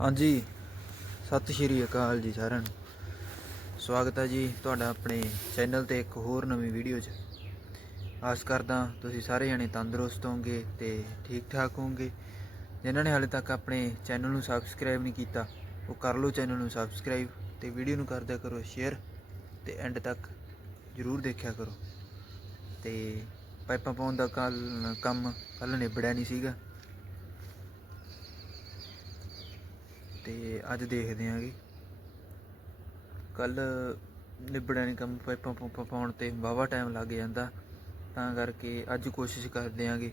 ਹਾਂਜੀ। ਸਤਿ ਸ਼੍ਰੀ ਅਕਾਲ ਜੀ ਸਾਰਿਆਂ ਨੂੰ। ਸਵਾਗਤ ਹੈ ਜੀ ਤੁਹਾਡਾ ਆਪਣੇ ਚੈਨਲ ਤੇ ਇੱਕ ਹੋਰ ਨਵੀਂ ਵੀਡੀਓ 'ਚ। ਆਸ ਕਰਦਾ ਤੁਸੀਂ ਸਾਰੇ ਜਣੇ ਤੰਦਰੁਸਤ ਹੋਵੋਗੇ ਤੇ ਠੀਕ ਠਾਕ ਹੋਵੋਗੇ। ਜਿਨ੍ਹਾਂ ਨੇ ਹਾਲੇ ਤੱਕ ਆਪਣੇ ਚੈਨਲ ਨੂੰ ਸਬਸਕ੍ਰਾਈਬ ਨਹੀਂ ਕੀਤਾ, ਉਹ ਕਰ ਲਓ ਚੈਨਲ ਨੂੰ ਸਬਸਕ੍ਰਾਈਬ ਤੇ ਵੀਡੀਓ ਨੂੰ ਕਰਦਿਆ ਕਰੋ ਸ਼ੇਅਰ ਤੇ ਐਂਡ ਤੱਕ ਜਰੂਰ ਦੇਖਿਆ ਕਰੋ। ਤੇ ਪਾਈਪਾਂ ਪਾਉਣ ਦਾ ਕੱਲ ਕੰਮ ਕੱਲ ਨਿਬੜਿਆ ਨਹੀਂ ਸੀਗਾ। ਤੇ ਅੱਜ ਦੇਖਦੇ ਆਂਗੇ ਕੱਲ ਨਿਬੜਿਆ ਨਹੀਂ ਕੰਮ ਪਾਈਪਾਂ ਪੂਪਾਂ ਪਾਉਣ ਤੇ ਵਾਹਵਾ ਟਾਈਮ ਲੱਗ ਜਾਂਦਾ। ਤਾਂ ਕਰਕੇ ਅੱਜ ਕੋਸ਼ਿਸ਼ ਕਰਦੇ ਆਂਗੇ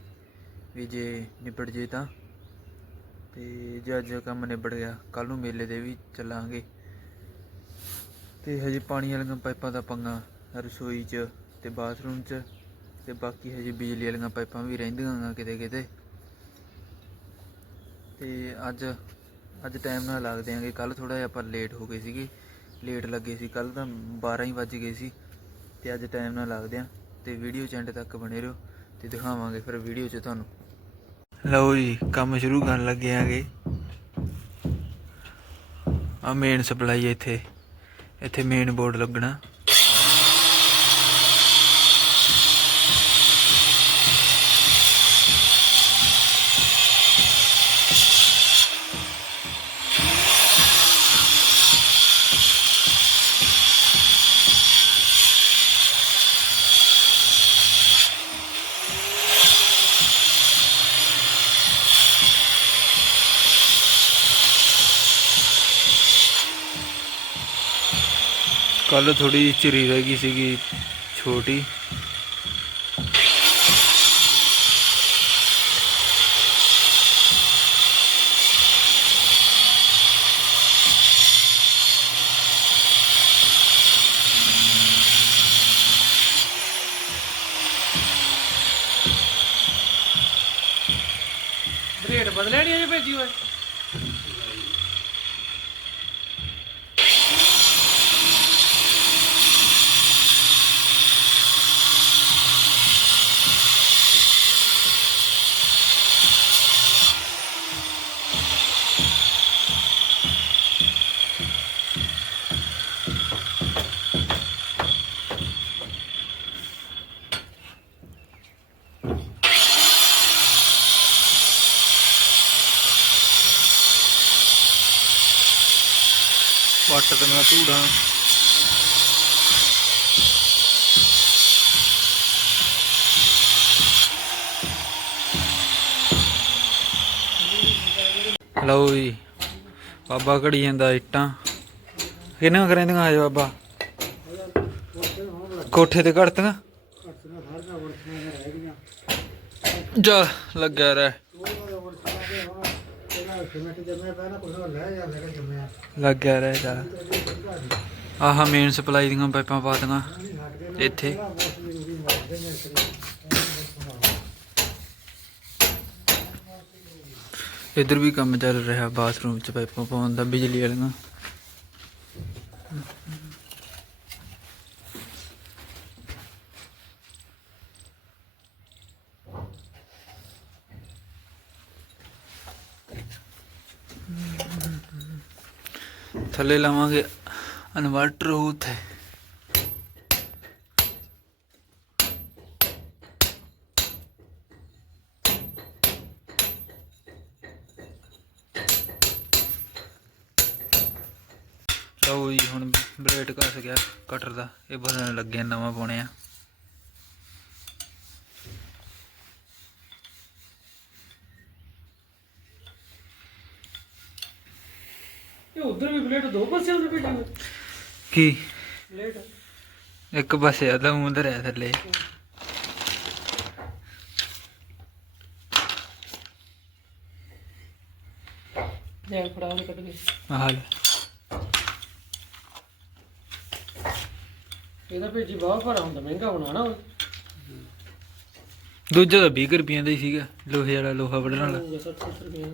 ਵੀ ਜੇ ਨਿਬੜ ਜੇ ਤਾਂ। ਤੇ ਜੇ ਅੱਜ ਕੰਮ ਨਿਬੜ ਗਿਆ ਕੱਲ ਨੂੰ ਮੇਲੇ ਦੇ ਵੀ ਚੱਲਾਂਗੇ। ਤੇ ਹਜੇ ਪਾਣੀ ਵਾਲੀਆਂ ਪਾਈਪਾਂ ਦਾ ਪੰਗਾ ਰਸੋਈ 'ਚ ਤੇ ਬਾਥਰੂਮ 'ਚ ਤੇ ਬਾਕੀ ਹਜੇ ਬਿਜਲੀ ਵਾਲੀਆਂ ਪਾਈਪਾਂ ਵੀ ਰਹਿੰਦੀਆਂ ਗਾ ਕਿਤੇ ਕਿਤੇ ਤੇ ਅੱਜ ਅੱਜ ਟਾਈਮ ਨਾਲ ਲੱਗਦੇ ਆਂਗੇ ਕੱਲ ਥੋੜਾ ਜਿਹਾ ਆਪਾਂ ਲੇਟ ਹੋ ਗਏ ਸੀਗੇ। ਲੇਟ ਲੱਗੇ ਸੀ ਕੱਲ ਤਾਂ 12 ਹੀ ਵੱਜ ਗਏ ਸੀ। ਤੇ ਅੱਜ ਟਾਈਮ ਨਾਲ ਲੱਗਦੇ ਆਂ ਤੇ ਵੀਡੀਓ ਚ ਐਂਡ ਤੱਕ ਬਣੇ ਰਹੋ ਤੇ ਦਿਖਾਵਾਂਗੇ ਫਿਰ ਵੀਡੀਓ ਚ ਤੁਹਾਨੂੰ। ਲਓ ਜੀ, ਕੰਮ ਸ਼ੁਰੂ ਕਰਨ ਲੱਗੇ ਆਂਗੇ ਆ ਮੇਨ ਸਪਲਾਈ ਇੱਥੇ। ਇੱਥੇ ਮੇਨ ਬੋਰਡ ਲੱਗਣਾ। ਕੱਲ ਥੋੜੀ ਚਿਰੀ ਰਹਿ ਗਈ ਸੀਗੀ ਛੋਟੀ। ਰੇਟ ਬਦਲਿਆ ਨਹੀਂ ਅਜੇ ਭੇਜੀ ਓਏ? ਤੇ ਮੈਂ ਧੂੜਾਂ। ਲਓ ਜੀ ਬਾਬਾ ਘੜੀ ਜਾਂਦਾ ਇੱਟਾਂ। ਕਿੰਨਾ ਕਰਾਂਦੀਆਂ ਆਜ ਬਾਬਾ? ਕੋਠੇ ਤੇ ਘੜਤੀਆਂ? ਜਾ ਲੱਗਿਆ ਰਹਿ। ਲੱਗਿਆ ਰਹਿ ਜਾ। ਆਹ ਮੇਨ ਸਪਲਾਈ ਦੀਆਂ ਪਾਈਪਾਂ ਪਾ ਦੀਆਂ। ਇੱਥੇ। ਇੱਧਰ ਵੀ ਕੰਮ ਚੱਲ ਰਿਹਾ, ਬਾਥਰੂਮ 'ਚ ਪਾਈਪਾਂ ਪਾਉਣ ਦਾ, ਬਿਜਲੀ ਵਾਲੀਆਂ। ਥੱਲੇ ਲਾਵਾਂਗੇ, ਇਨਵਰਟਰ ਉੱਥੇ। ਲਓ ਜੀ, ਹੁਣ ਬਲੇਡ ਘਸ ਗਿਆ ਕਟਰ ਦਾ। ਇਹ ਬਣਨ ਲੱਗਿਆ ਨਵਾਂ ਪਾਉਣੇ ਆ ਇਹ ਉਧਰ ਵੀ ਪਲੇਟ ਦੋ ਪਾਸਿਆਂ ਤੋਂ ਭੇਜੀ ਓਏ ਕੀ ਪਲੇਟ ਇੱਕ ਪਾਸੇ ਆਦਾ ਮੂੰਹ ਧਰਿਆ ਥੱਲੇ। ਲੈ ਫੜਾ ਉਹਨੇ ਕੱਢ ਕੇ। ਆਹ ਲੈ। ਇਹਦਾ ਭੇਜੀ ਬਾਹਰ ਭਰਾ ਹੁੰਦਾ ਮਹਿੰਗਾ ਬਣਾਣਾ ਓਏ ਦੂਜਾ ਤਾਂ 20 ਰੁਪਈਆਂ ਦਾ ਹੀ ਸੀਗਾ ਲੋਹੇ ਵਾਲਾ ਲੋਹਾ ਵੜਨ ਵਾਲਾ। 60 70 ਰੁਪਏ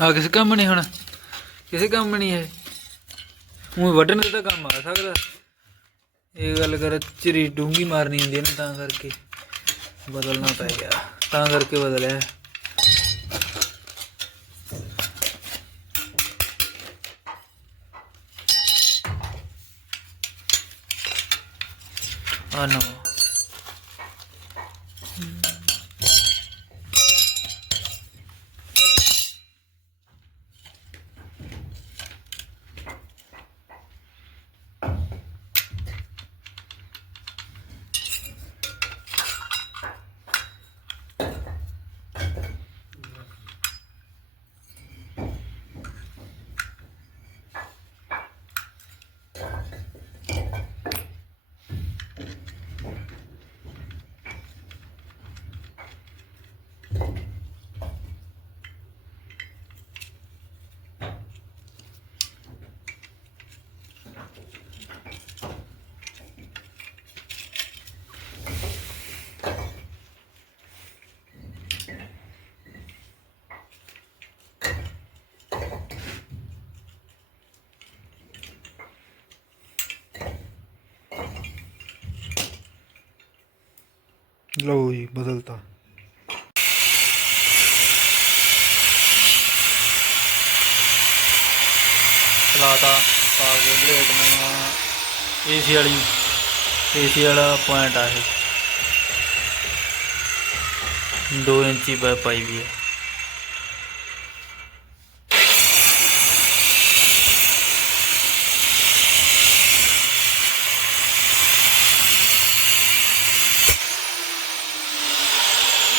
ਆ ਕਿਸੇ ਕੰਮ ਨਹੀਂ ਹੁਣ। ਕਿਸੇ ਕੰਮ ਨਹੀਂ ਹੈ ਉਹ ਵੱਢਣ ਦੇ ਤਾਂ ਕੰਮ ਆ ਸਕਦਾ। ਇਹ ਗੱਲ ਕਰ, ਚਰੀ ਡੂੰਗੀ ਮਾਰਨੀ ਹੁੰਦੀ ਹੈ ਨਾ ਤਾਂ ਕਰਕੇ। ਬਦਲਣਾ ਪੈ ਗਿਆ। ਤਾਂ ਕਰਕੇ ਬਦਲਿਆ। ਆ ਨਾ ਲਓ ਜੀ ਬਦਲਤਾ। ਲਾਤਾ, ਪਾ ਕੇ ਬਲੇਡ ਨਵਾਂ ਏਸੀ ਵਾਲੀ ਏਸੀ ਵਾਲਾ ਪੁਆਇੰਟ ਆ ਇਹ। 2 ਇੰਚੀ ਪਾ ਪਾਈ ਵੀ ਹੈ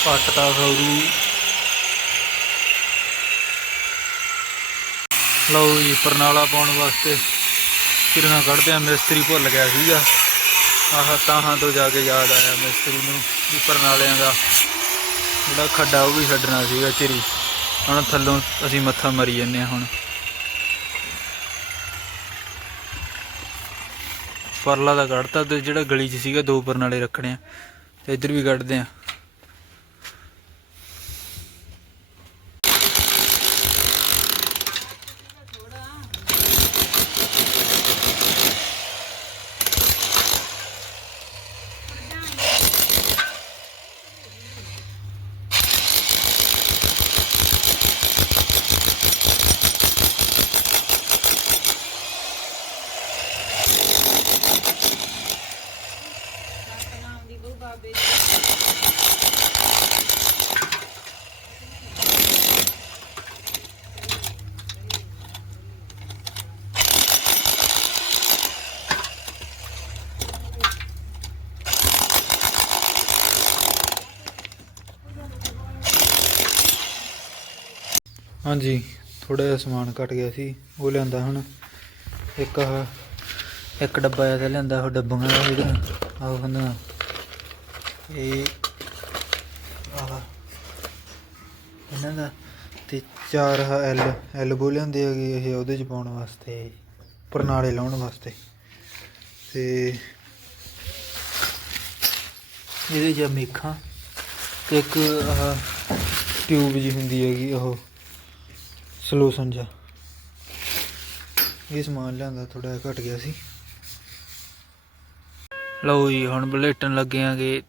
ਪੱਟਦਾ ਖੌਰੂ ਲਓ ਜੀ, ਪਰਨਾਲਾ ਪਾਉਣ ਵਾਸਤੇ ਕਿਰਨਾ ਕੱਢਦੇ ਆ, ਮਿਸਤਰੀ ਭੁੱਲ ਗਿਆ ਸੀਗਾ। ਆਹ ਤਾਹਾਂ ਤੋਂ ਜਾ ਕੇ ਯਾਦ ਆਇਆ ਮਿਸਤਰੀ ਨੂੰ ਵੀ ਪਰਨਾਲਿਆਂ ਦਾ ਜਿਹੜਾ ਖੱਡਾ ਉਹ ਵੀ ਛੱਡਣਾ ਸੀਗਾ ਚਿਰੀ। ਹੁਣ ਥੱਲੋਂ ਅਸੀਂ ਮੱਥਾ ਮਰੀ ਜੰਨੇ ਆ ਹੁਣ। ਪਰਲਾ ਦਾ ਕੱਢਤਾ ਤੇ ਜਿਹੜਾ ਗਲੀ 'ਚ ਸੀਗਾ, ਦੋ ਪਰਨਾਲੇ ਰੱਖਣੇ ਆ, ਤੇ ਇੱਧਰ ਵੀ ਕੱਢਦੇ ਆ। ਹਾਂਜੀ ਥੋੜਾ ਜਿਹਾ ਸਮਾਨ ਘਟ ਗਿਆ ਸੀ, ਉਹ ਲਿਆਂਦਾ ਹੁਣ। ਇੱਕ ਆਹ, ਇੱਕ ਡੱਬਾ ਜਿਹਾ ਲਿਆਂਦਾ ਉਹ ਡੱਬੀਆਂ ਦਾ ਜਿਹੜਾ ਆਹ ਹੁੰਦਾ ਇਹ ਆਹ, ਇਹਨਾਂ ਦਾ ਤੇ ਚਾਰ ਆਹ ਐਲ, ਐਲਬੋ ਲਿਆਂਦੇ ਹੈਗੇ ਇਹ ਉਹਦੇ ਚ ਪਾਉਣ ਵਾਸਤੇ ਪਰਨਾਲੇ ਲਾਉਣ ਵਾਸਤੇ। ਤੇ ਇਹਦੇ ਜਾਂ ਮੇਖਾਂ ਤੇ ਇੱਕ ਆਹ ਟਿਊਬ ਜੀ ਹੁੰਦੀ ਹੈਗੀ ਉਹ। ਸੋਲੂਸ਼ਨ ਜਾ ਇਹ ਸਮਾਨ ਲਿਆਂਦਾ ਥੋੜਾ ਘਟ ਗਿਆ ਸੀ। ਲਓ ਜੀ, ਹੁਣ ਬਲੇਟਣ ਲੱਗੇ ਆਂਗੇ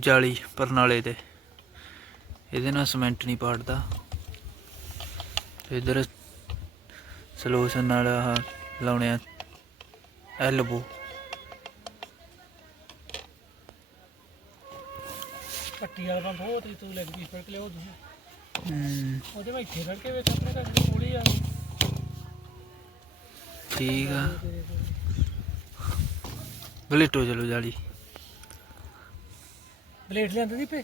ਜਾਲੀ ਪਰਨਾਲੇ ਤੇ। ਇਹਦੇ ਨਾਲ ਸੀਮੈਂਟ ਨਹੀਂ ਪਾੜਦਾ। ਤੇ ਇਧਰ ਸੋਲੂਸ਼ਨ ਨਾਲ ਆਹ ਲਾਉਣੇ ਆ ਐਲਬੋ ਕੱਟੀ ਵਾਲਾ ਪੰਪ ਉਹ ਤੂੰ ਲੱਗ ਪੀਸ ਫੜ ਕੇ ਲਿਆਓ ਤੁਸੀਂ। ਹਮ, ਉਹਦੇ ਵਿੱਚ ਇੱਥੇ ਫੜ ਕੇ ਵੇਖ ਆਪਣੇ ਘਰ ਦੀ ਥੋੜੀ ਆ ਠੀਕ ਆ। ਬਲੇਟੋ ਚਲੋ ਜਾਲੀ। ਬਲੇਡ ਲਿਆਂਦੇ ਦੀ ਪੇ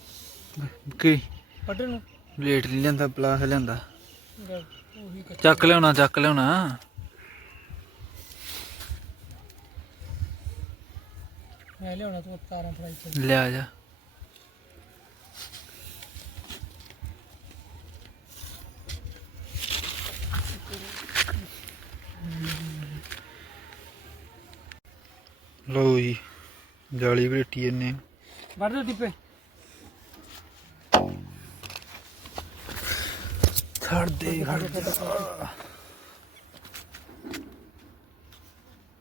ਕੀ? ਪੱਟਣ ਨੂੰ? ਬਲੇਟ ਨਹੀਂ ਲਿਆਂਦਾ ਪਲਾਸ ਲਿਆਂਦਾ। ਗੱਲ ਉਹੀ ਕੱਚਾ ਚੱਕ ਲਿਆਉਣਾ ਚੱਕ ਲਿਆਉਣਾ। ਮੈਂ ਲਿਆਉਣਾ ਤੂੰ ਤਾਰਾਂ ਫੜਾਈ ਚੱਲ। ਲਿਆ ਜਾ। ਲਓ ਜੀ ਜਾਲੀ ਬਲੇਟੀ ਇਹਨੇ। ਵੜ ਦੇ ਦੀਪੇ ਛੱਡ ਦੇ ਖੜ ਜਾ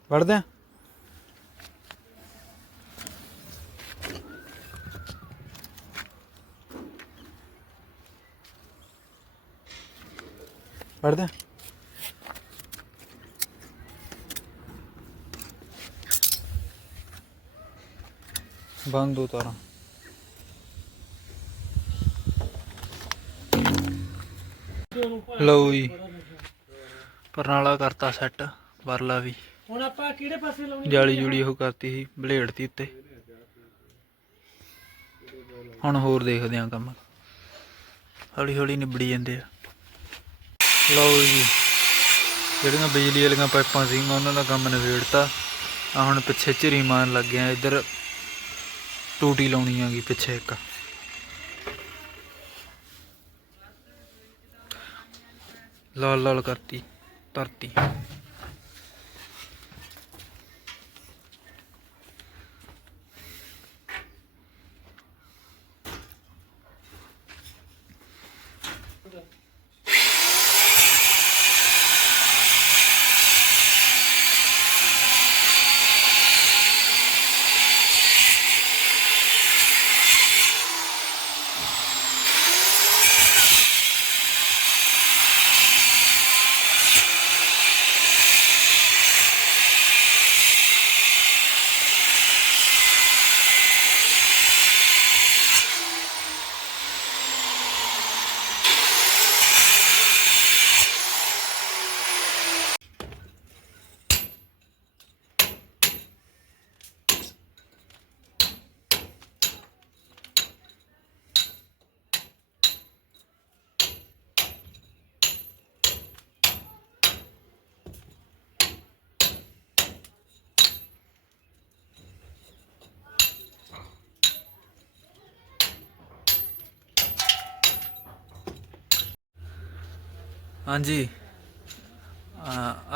ਵੜਦੇ ਆ? ਵੜਦੇ ਆ? ਬੰਦ ਦੋ ਤਾਰਾਂ। ਲਓ ਜੀ ਪਰਨਾਲਾ ਕਰਤਾ ਸੈੱਟ ਵਰਲਾ ਵੀ। ਹੁਣ ਆਪਾਂ ਕਿਹੜੇ ਪਾਸੇ ਲਾਉਣੀ? ਜਾਲੀ ਜੂਲੀ ਉਹ ਕਰਤੀ ਸੀ ਬਲੇਡ ਦੀ ਉੱਤੇ। ਹੁਣ ਹੋਰ ਦੇਖਦੇ ਆਂ ਕੰਮ। ਹੌਲੀ ਹੌਲੀ ਨਿਬੜੀ ਜਾਂਦੇ ਆ। ਲਓ ਜੀ ਜਿਹੜੀਆਂ ਬਿਜਲੀ ਵਾਲੀਆਂ ਪਾਈਪਾਂ ਸੀਗੀਆਂ ਉਹਨਾਂ ਦਾ ਕੰਮ ਨਿਬੇੜਤਾ। ਆ ਹੁਣ ਪਿੱਛੇ ਝਿਰੀ ਮਾਰਨ ਲੱਗ ਗਿਆ ਇੱਧਰ ਟੂਟੀ ਲਾਉਣੀ ਆਗੀ ਪਿੱਛੇ ਇੱਕ। ਲਾਲ ਲਾਲ ਕਰਤੀ ਧਰਤੀ। ਹਾਂਜੀ।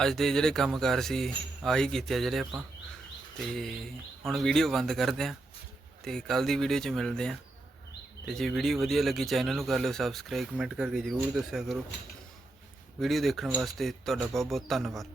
ਅੱਜ ਦੇ ਜਿਹੜੇ ਕੰਮਕਾਰ ਸੀ, ਆਹੀ ਕੀਤੇ ਆ ਜਿਹੜੇ ਆਪਾਂ। ਤੇ ਹੁਣ ਵੀਡੀਓ ਬੰਦ ਕਰਦੇ ਆ। ਤੇ ਕੱਲ ਦੀ ਵੀਡੀਓ 'ਚ ਮਿਲਦੇ ਆ। ਤੇ ਜੇ ਵੀਡੀਓ ਵਧੀਆ ਲੱਗੀ, ਚੈਨਲ ਨੂੰ ਕਰ ਲਿਓ ਸਬਸਕ੍ਰਾਈਬ, ਕਮੈਂਟ ਕਰਕੇ ਜਰੂਰ ਦੱਸਿਆ ਕਰੋ। ਵੀਡੀਓ ਦੇਖਣ ਵਾਸਤੇ ਤੁਹਾਡਾ ਬਹੁਤ ਬਹੁਤ ਧੰਨਵਾਦ।